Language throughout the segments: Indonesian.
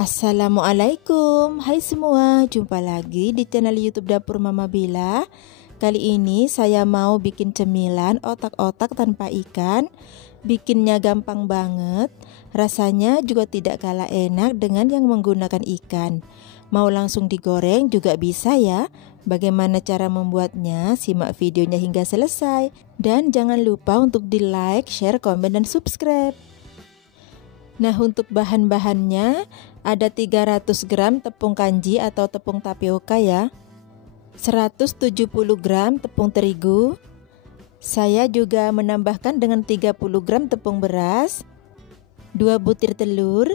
Assalamualaikum, hai semua, jumpa lagi di channel YouTube Dapur Mama Bila. Kali ini saya mau bikin cemilan otak-otak tanpa ikan. Bikinnya gampang banget, rasanya juga tidak kalah enak dengan yang menggunakan ikan. Mau langsung digoreng juga bisa ya. Bagaimana cara membuatnya? Simak videonya hingga selesai. Dan jangan lupa untuk di like, share, komen, dan subscribe. Nah, untuk bahan-bahannya ada 300 gram tepung kanji atau tepung tapioka ya, 170 gram tepung terigu. Saya juga menambahkan dengan 30 gram tepung beras, 2 butir telur,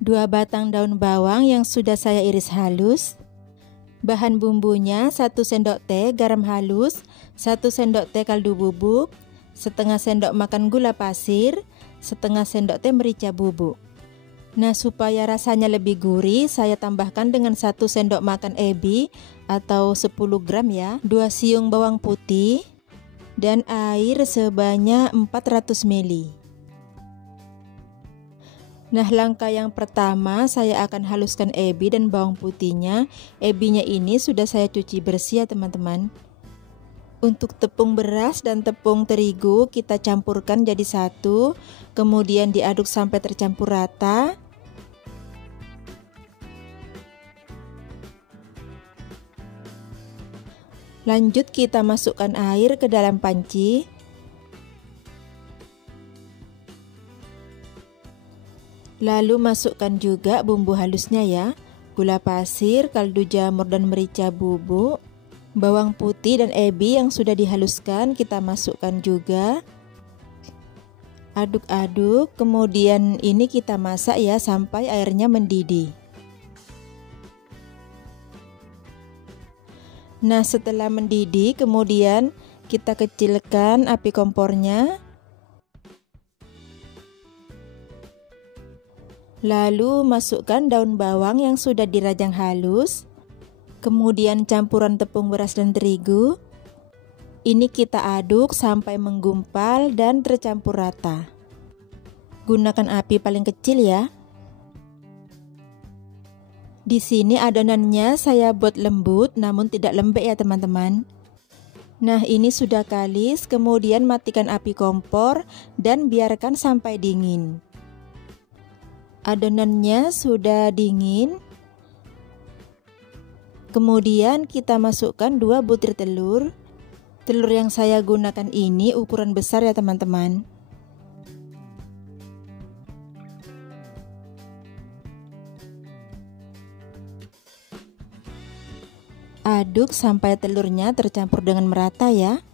2 batang daun bawang yang sudah saya iris halus. Bahan bumbunya 1 sendok teh garam halus, 1 sendok teh kaldu bubuk, setengah sendok makan gula pasir, setengah sendok teh merica bubuk. Nah, supaya rasanya lebih gurih, saya tambahkan dengan 1 sendok makan ebi atau 10 gram ya, 2 siung bawang putih, dan air sebanyak 400 ml. Nah, langkah yang pertama saya akan haluskan ebi dan bawang putihnya. Ebinya ini sudah saya cuci bersih ya teman-teman. Untuk tepung beras dan tepung terigu kita campurkan jadi satu, kemudian diaduk sampai tercampur rata. Lanjut kita masukkan air ke dalam panci. Lalu masukkan juga bumbu halusnya ya, gula pasir, kaldu jamur dan merica bubuk. Bawang putih dan ebi yang sudah dihaluskan kita masukkan juga. Aduk-aduk, kemudian ini kita masak ya sampai airnya mendidih. Nah, setelah mendidih kemudian kita kecilkan api kompornya. Lalu masukkan daun bawang yang sudah dirajang halus. Kemudian campuran tepung beras dan terigu. Ini kita aduk sampai menggumpal dan tercampur rata. Gunakan api paling kecil ya. Di sini adonannya saya buat lembut namun tidak lembek ya teman-teman. Nah, ini sudah kalis, kemudian matikan api kompor dan biarkan sampai dingin. Adonannya sudah dingin. Kemudian kita masukkan 2 butir telur. Telur yang saya gunakan ini ukuran besar ya teman-teman. Aduk sampai telurnya tercampur dengan merata ya.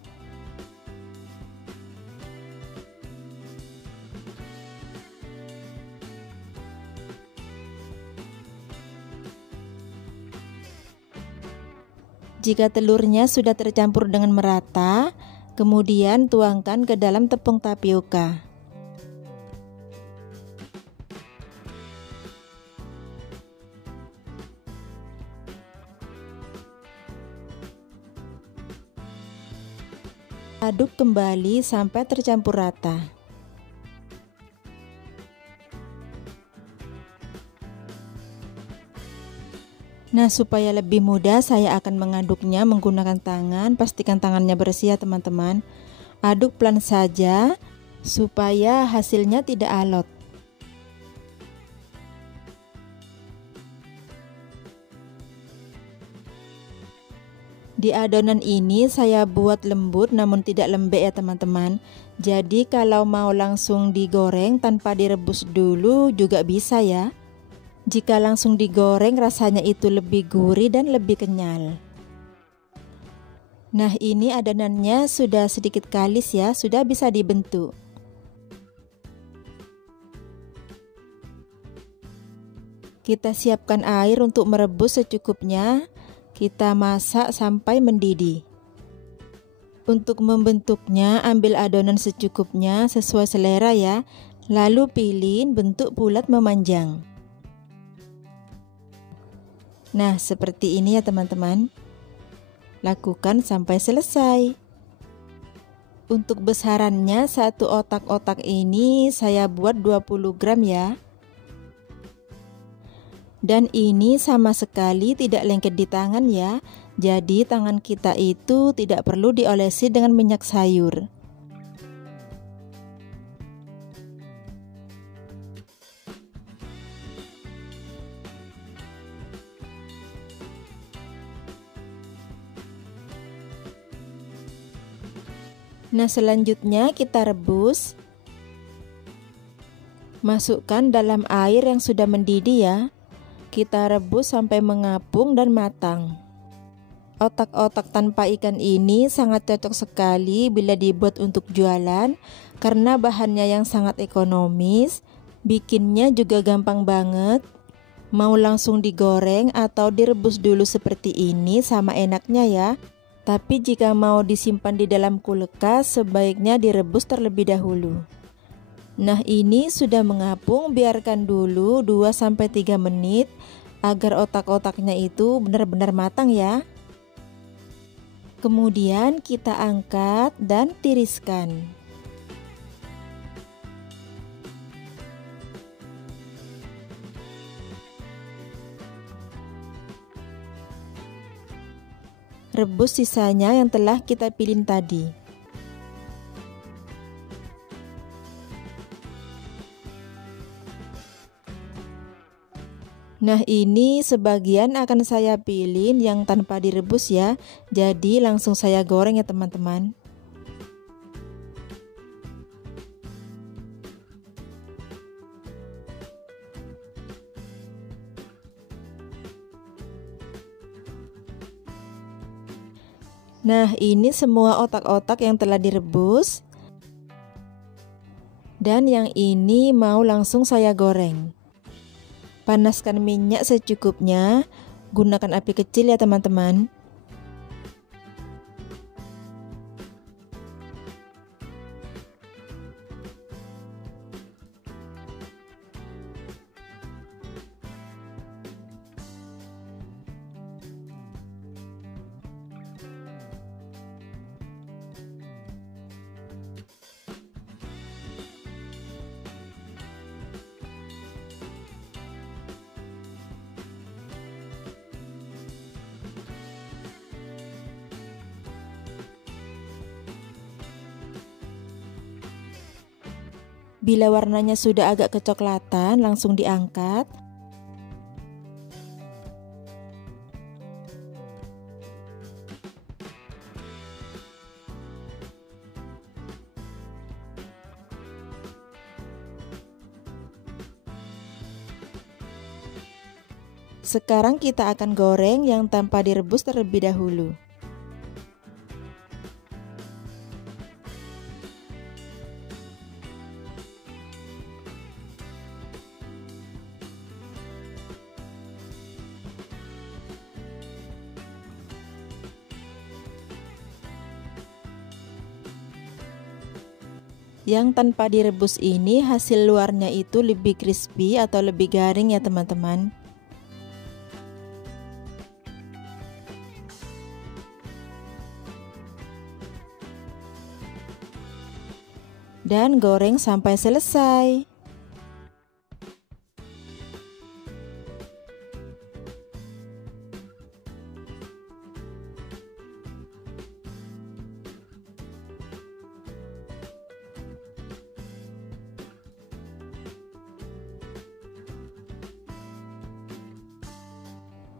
Jika telurnya sudah tercampur dengan merata, kemudian tuangkan ke dalam tepung tapioka. Aduk kembali sampai tercampur rata. Nah, supaya lebih mudah saya akan mengaduknya menggunakan tangan. Pastikan tangannya bersih ya teman-teman. Aduk pelan saja supaya hasilnya tidak alot. Di adonan ini saya buat lembut namun tidak lembek ya teman-teman. Jadi kalau mau langsung digoreng tanpa direbus dulu juga bisa ya. Jika langsung digoreng rasanya itu lebih gurih dan lebih kenyal. Nah, ini adonannya sudah sedikit kalis ya, sudah bisa dibentuk. Kita siapkan air untuk merebus secukupnya. Kita masak sampai mendidih. Untuk membentuknya ambil adonan secukupnya sesuai selera ya. Lalu pilih bentuk bulat memanjang. Nah, seperti ini ya teman-teman. Lakukan sampai selesai. Untuk besarannya satu otak-otak ini saya buat 20 gram ya. Dan ini sama sekali tidak lengket di tangan ya. Jadi tangan kita itu tidak perlu diolesi dengan minyak sayur. Nah, selanjutnya kita rebus. Masukkan dalam air yang sudah mendidih ya. Kita rebus sampai mengapung dan matang. Otak-otak tanpa ikan ini sangat cocok sekali bila dibuat untuk jualan karena bahannya yang sangat ekonomis, bikinnya juga gampang banget. Mau langsung digoreng atau direbus dulu seperti ini sama enaknya ya. Tapi jika mau disimpan di dalam kulkas sebaiknya direbus terlebih dahulu. Nah, ini sudah mengapung, biarkan dulu 2-3 menit agar otak-otaknya itu benar-benar matang ya. Kemudian kita angkat dan tiriskan. Rebus sisanya yang telah kita pilih tadi. Nah, ini sebagian akan saya pilih yang tanpa direbus ya. Jadi langsung saya goreng ya teman-teman. Nah, ini semua otak-otak yang telah direbus. Dan yang ini mau langsung saya goreng. Panaskan minyak secukupnya, gunakan api kecil ya teman-teman. Bila warnanya sudah agak kecoklatan, langsung diangkat. Sekarang kita akan goreng yang tanpa direbus terlebih dahulu. Yang tanpa direbus ini hasil luarnya itu lebih crispy atau lebih garing ya teman-teman. Dan goreng sampai selesai.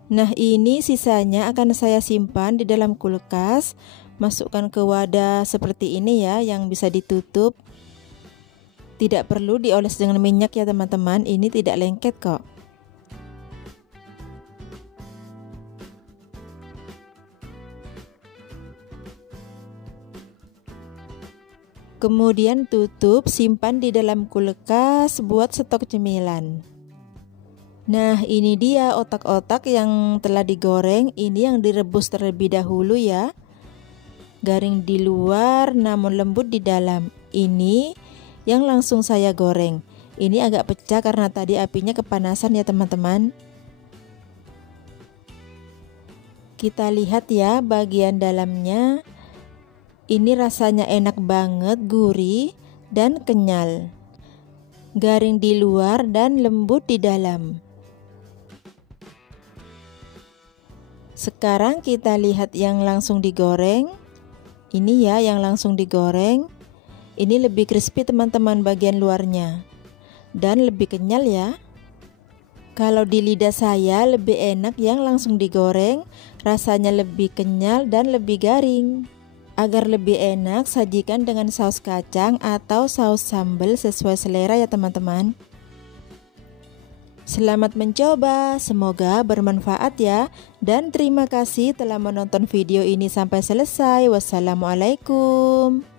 Nah, ini sisanya akan saya simpan di dalam kulkas. Masukkan ke wadah seperti ini ya, yang bisa ditutup. Tidak perlu dioles dengan minyak ya teman-teman, ini tidak lengket kok. Kemudian tutup, simpan di dalam kulkas buat stok cemilan. Nah, ini dia otak-otak yang telah digoreng, ini yang direbus terlebih dahulu ya. Garing di luar namun lembut di dalam. Ini yang langsung saya goreng. Ini agak pecah karena tadi apinya kepanasan ya teman-teman. Kita lihat ya bagian dalamnya. Ini rasanya enak banget, gurih dan kenyal. Garing di luar dan lembut di dalam. Sekarang kita lihat yang langsung digoreng. Ini ya yang langsung digoreng. Ini lebih crispy teman-teman bagian luarnya. Dan lebih kenyal ya. Kalau di lidah saya lebih enak yang langsung digoreng. Rasanya lebih kenyal dan lebih garing. Agar lebih enak, sajikan dengan saus kacang atau saus sambal sesuai selera ya teman-teman. Selamat mencoba, semoga bermanfaat ya. Dan terima kasih telah menonton video ini sampai selesai. Wassalamualaikum.